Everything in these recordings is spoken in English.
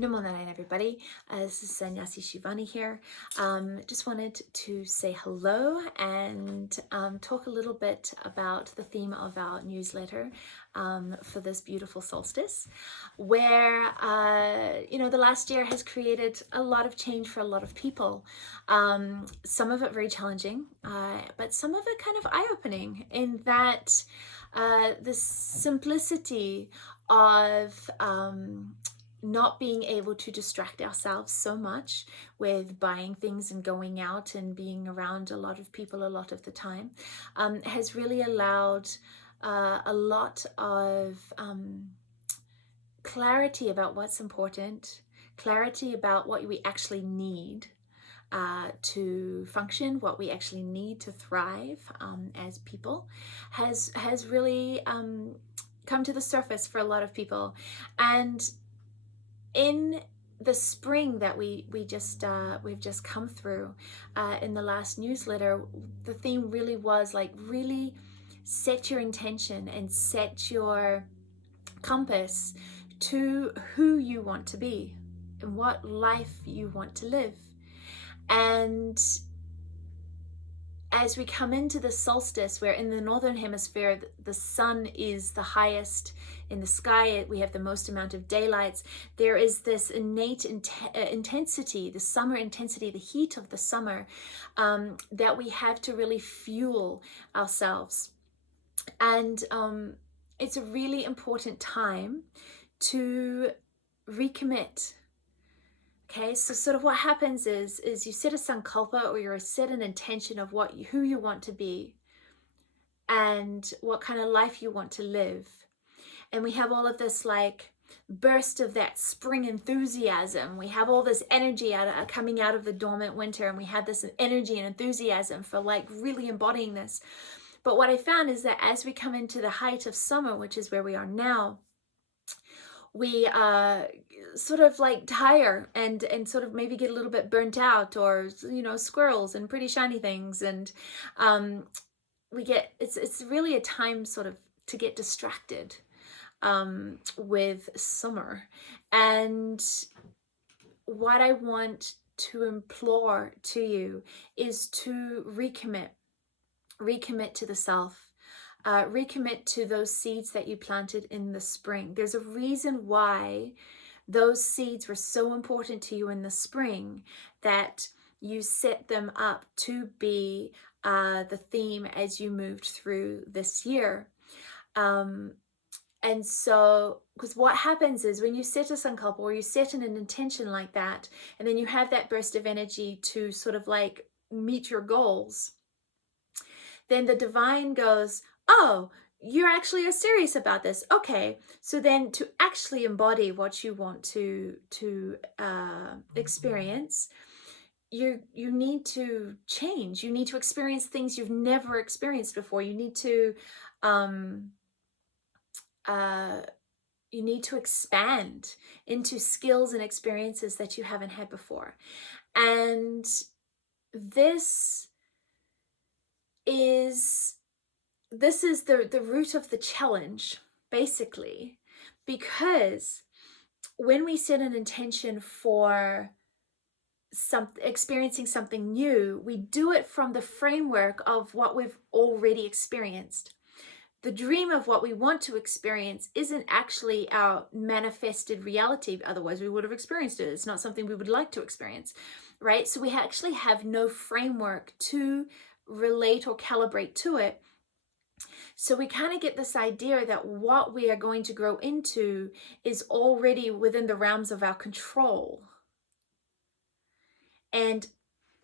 Namo Narayan, everybody. This is Sannyasi Shivani here. Just wanted to say hello and talk a little bit about the theme of our newsletter for this beautiful solstice, where, the last year has created a lot of change for a lot of people. Some of it very challenging, but some of it kind of eye-opening in that the simplicity of not being able to distract ourselves so much with buying things and going out and being around a lot of people a lot of the time has really allowed a lot of clarity about what's important, clarity about what we actually need to function, what we actually need to thrive as people, has really come to the surface for a lot of people. And in the spring that we've just come through in the last newsletter, the theme really was like, really set your intention and set your compass to who you want to be and what life you want to live. And as we come into the solstice, where in the northern hemisphere the sun is the highest in the sky, we have the most amount of daylights, there is this innate intensity, the summer intensity, the heat of the summer, that we have to really fuel ourselves. And it's a really important time to recommit. Okay, so sort of what happens is you set a sankalpa, or you set an intention of who you want to be and what kind of life you want to live. And we have all of this like burst of that spring enthusiasm. We have all this energy coming out of the dormant winter, and we have this energy and enthusiasm for like really embodying this. But what I found is that as we come into the height of summer, which is where we are now, we sort of like tire and sort of maybe get a little bit burnt out, or squirrels and pretty shiny things, and it's really a time sort of to get distracted with summer. And what I want to implore to you is to recommit to the self. Recommit to those seeds that you planted in the spring. There's a reason why those seeds were so important to you in the spring, that you set them up to be the theme as you moved through this year. And so, because what happens is when you set a sankalpa, or you set an intention like that, and then you have that burst of energy to sort of like meet your goals, then the divine goes, oh, you actually are serious about this. Okay, so then to actually embody what you want to experience, you need to change. You need to experience things you've never experienced before. You need to expand into skills and experiences that you haven't had before. And this is the root of the challenge, basically, because when we set an intention for experiencing something new, we do it from the framework of what we've already experienced. The dream of what we want to experience isn't actually our manifested reality. Otherwise, we would have experienced it. It's not something we would like to experience, right? So we actually have no framework to relate or calibrate to it. So we kind of get this idea that what we are going to grow into is already within the realms of our control. And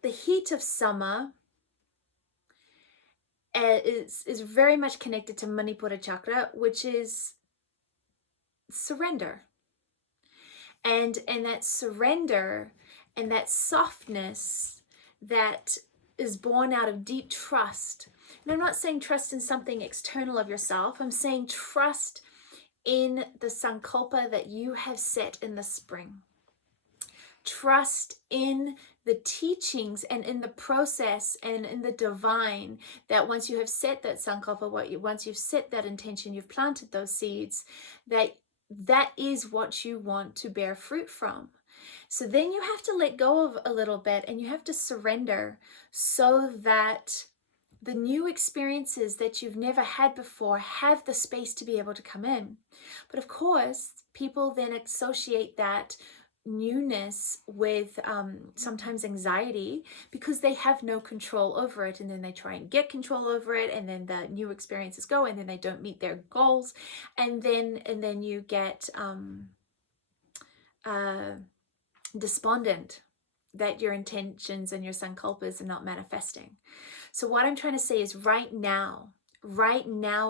the heat of summer is very much connected to Manipura chakra, which is surrender. And that surrender and that softness that is born out of deep trust. And I'm not saying trust in something external of yourself. I'm saying trust in the sankalpa that you have set in the spring. Trust in the teachings and in the process and in the divine, that once you have set that sankalpa, once you've set that intention, you've planted those seeds, that that is what you want to bear fruit from. So then you have to let go of a little bit and you have to surrender so that the new experiences that you've never had before have the space to be able to come in. But of course, people then associate that newness with sometimes anxiety because they have no control over it, and then they try and get control over it, and then the new experiences go, and then they don't meet their goals, and then you get despondent that your intentions and your sankalpas are not manifesting. So what I'm trying to say is right now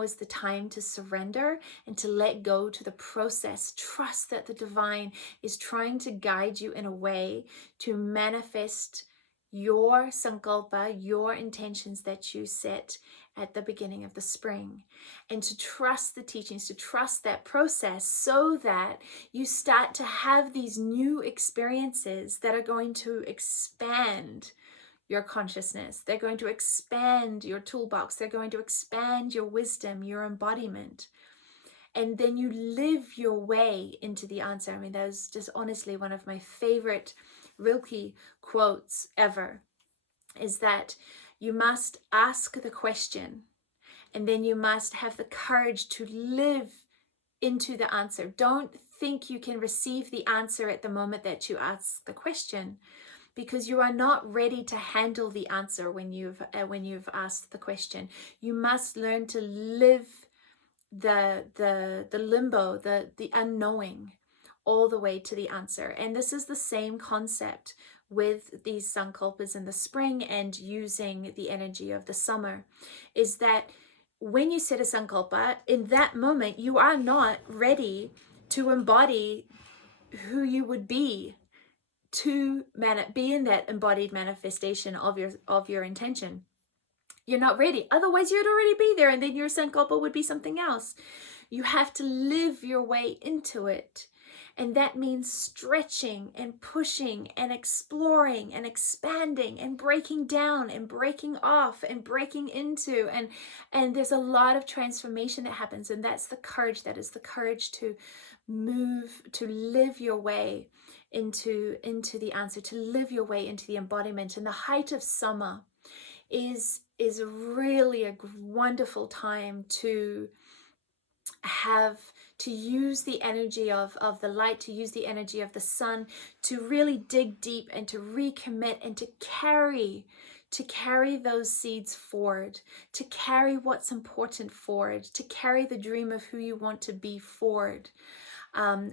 is the time to surrender and to let go to the process. Trust that the divine is trying to guide you in a way to manifest your sankalpa, your intentions that you set at the beginning of the spring, and to trust the teachings, to trust that process so that you start to have these new experiences that are going to expand your consciousness. They're going to expand your toolbox. They're going to expand your wisdom, your embodiment. And then you live your way into the answer. I mean, that is just honestly one of my favorite Rilke quotes ever, is that you must ask the question and then you must have the courage to live into the answer. Don't think you can receive the answer at the moment that you ask the question, because you are not ready to handle the answer when you've asked the question. You must learn to live the limbo, the unknowing, all the way to the answer. And this is the same concept with these sankalpas in the spring and using the energy of the summer, is that when you set a sankalpa, in that moment, you are not ready to embody who you would be, to be in that embodied manifestation of your intention. You're not ready. Otherwise, you'd already be there, and then your sankalpa would be something else. You have to live your way into it. And that means stretching and pushing and exploring and expanding and breaking down and breaking off and breaking into. And there's a lot of transformation that happens. And that's the courage. That is the courage to move, to live your way into the answer, to live your way into the embodiment. And the height of summer is really a wonderful time to use the energy of the light, to use the energy of the sun, to really dig deep and to recommit and to carry those seeds forward, to carry what's important forward, to carry the dream of who you want to be forward,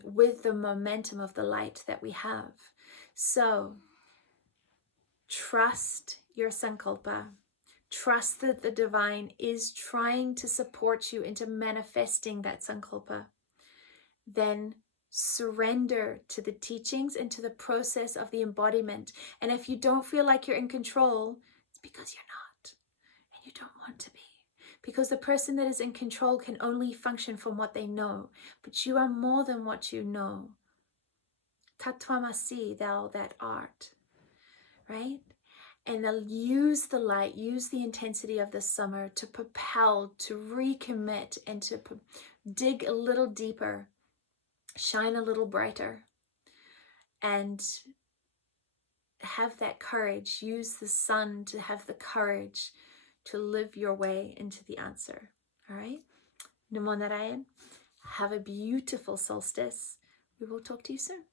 with the momentum of the light that we have. So trust your sankalpa. Trust that the divine is trying to support you into manifesting that sankalpa. Then surrender to the teachings and to the process of the embodiment. And if you don't feel like you're in control, it's because you're not, and you don't want to be. Because the person that is in control can only function from what they know. But you are more than what you know. Tattvamasi, thou that art. Right? And they'll use the light, use the intensity of the summer to propel, to recommit, and to dig a little deeper, shine a little brighter, and have that courage. Use the sun to have the courage to live your way into the answer. All right? Namo Narayan. Have a beautiful solstice. We will talk to you soon.